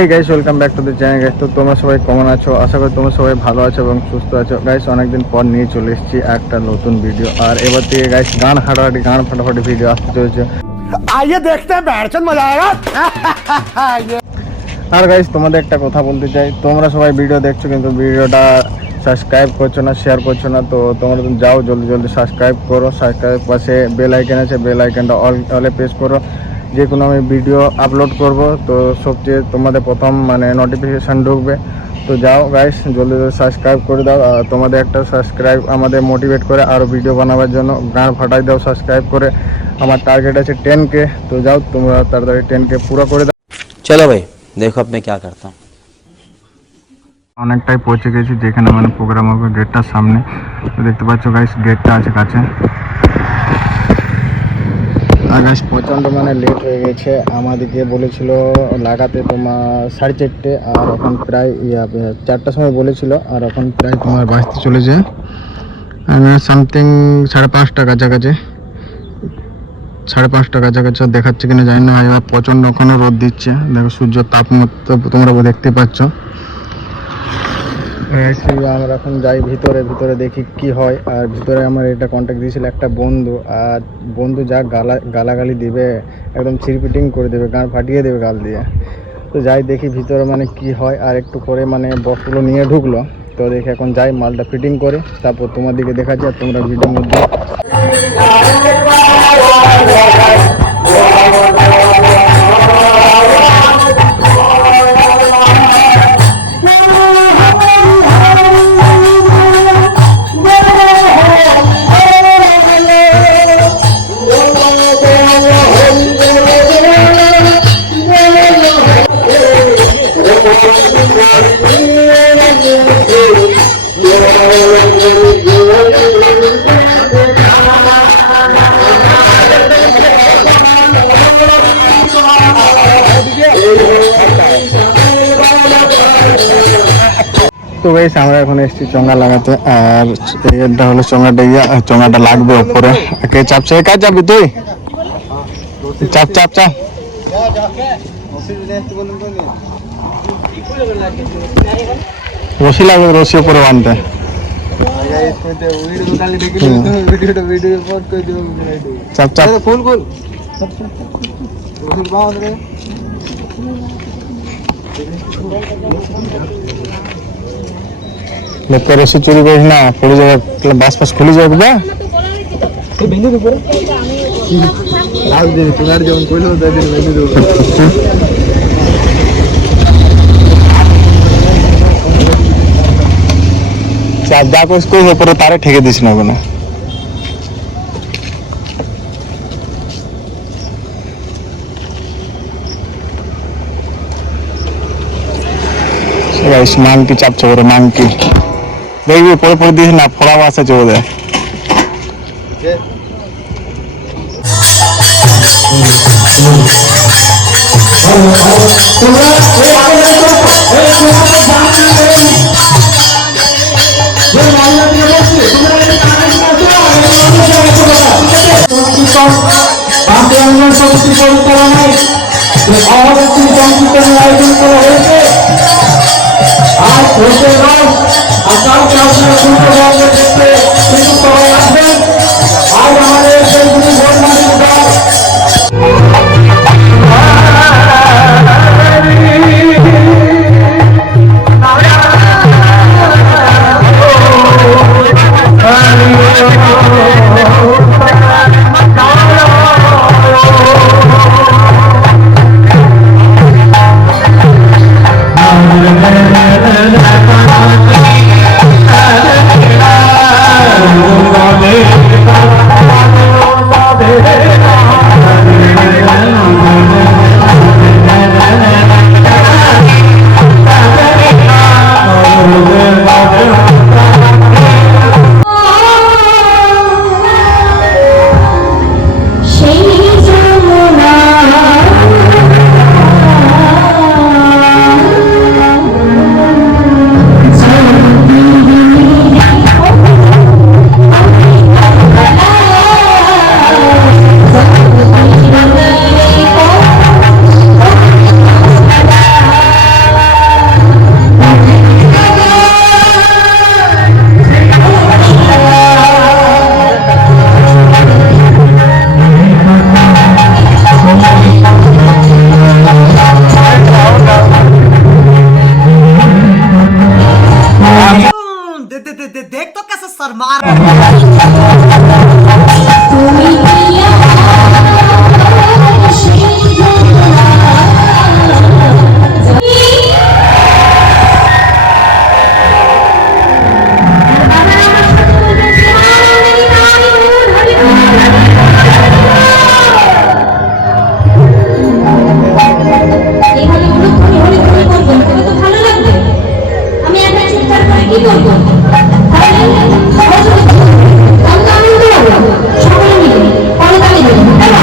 এই guys, welcome back to the channel guys. তো তোমরা সবাই কেমন আছো? আশা করি তোমরা সবাই ভালো আছো এবং সুস্থ আছো গাইস। অনেকদিন পর নিয়ে চলে এসেছি একটা নতুন ভিডিও, আর এবার থেকে গাইস গান ফাটাফাটি ভিডিও আসতে চলেছে। आइए देखते हैं बैठचंद मजा आएगा। আর গাইস, তোমাদের একটা কথা বলতে চাই, তোমরা সবাই ভিডিও দেখছো কিন্তু ভিডিওটা সাবস্ক্রাইব করছো না, শেয়ার করছো না। তো তোমরা যাও জলদি সাবস্ক্রাইব করো। সাবস্ক্রাইব পাশে বেল আইকন আছে, বেল আইকনটা অলে প্রেস করো। যে কোনো আমি ভিডিও আপলোড করব তো সবচেয়ে তোমাদের প্রথম নোটিফিকেশান ঢুকবে। তো যাও গাইস, জলদি সাবস্ক্রাইব করে দাও। আর তোমাদের একটা সাবস্ক্রাইব আমাদের মোটিভেট করে আরও ভিডিও বানাবার জন্য। গান ফাটাই দাও সাবস্ক্রাইব করে। আমার টার্গেট আছে 10K। তো যাও তোমরা তাড়াতাড়ি 10K পুরো করে দাও। चलो भाई देखो अब मैं क्या करता हूँ। অনেকটাই পৌঁছে গেছি যেখানে প্রোগ্রাম হবে, গেটটার সামনে। তো দেখতে পাচ্ছ গাইস, গেটটা আছে কাছে। আর গাইস প্রচণ্ড লেট হয়ে গেছে। আমাদেরকে বলেছিল লাগাতে তোমার 4:30, আর এখন প্রায় 4টার সময় বলেছিল, আর এখন প্রায় তোমার বাজতে চলেছে সামথিং 5:30 কাছাকাছি। 5:30 কাছাকাছি দেখাচ্ছে কিনা জানি না। এবার প্রচণ্ড ওখানে রোদ দিচ্ছে, দেখো সূর্যের তাপমাত্রা তোমরা দেখতে পাচ্ছ। আমরা এখন যাই ভিতরে দেখি কি হয়। আর ভিতরে আমার এটা কন্ট্যাক্ট দিয়েছিল একটা বন্ধু, আর বন্ধু যা গালাগালি দিবে, একদম ছিরপিটিং করে দেবে, গান ফাটিয়ে দেবে গাল দিয়ে। তো যাই দেখি ভিতরে কি হয়। আর একটু করে বক্সগুলো নিয়ে ঢুকলো। তো দেখি এখন যাই মালটা ফিটিং করে, তারপর তোমার দিকে দেখাচ্ছি। আর তোমরা ভিডিওর মধ্যে তো গাইস আমরা এখন এসেছি চোঙা লাগাতে। আর এটা হলো চোঙাটা, চোঙাটা লাগবে উপরে। কে চাপছে? কাজ যাবি তুই? চাপ চাপ চাপ। রশি লাগবে, রশি উপরে বাঁধতে। চাপ চাপ। লোকের রশি চুরি করিস না, পড়ে যাবে, বাস ফাস খুলে যাবে। চাপ যা করিস করিস, উপরে তারে ঠেকে দিস না ওখানে। মাংকি চাপছে করে, মাংকি দেখবি পরে দিস না, ফোড়া মাছ আছে ওদের। আয়োজন করা হয়েছে। আর দেখতে কিন্তু সবাই আসবেন। আজ আমাদের সেই দুই ভোট মাসিক দল এখানে উলুধ্বনি হরিধ্বনি করবেন, তবে তো ভালো লাগবে। আমি একা চিৎকার করে কি করবো? তাহলে সহযোগিতা করবেন। তাহলে তো আনন্দ হবে। সকলে মিলে করতালি দেবেন, তাই না?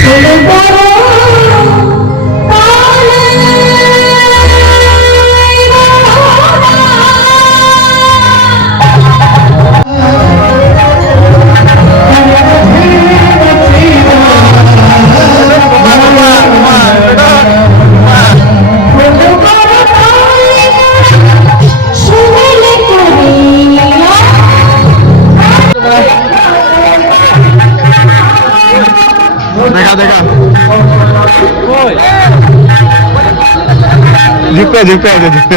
ছেলে বড় দেখা দেখা ঝুঁকতে ঝুঁকতে আছে ঝুঁকতে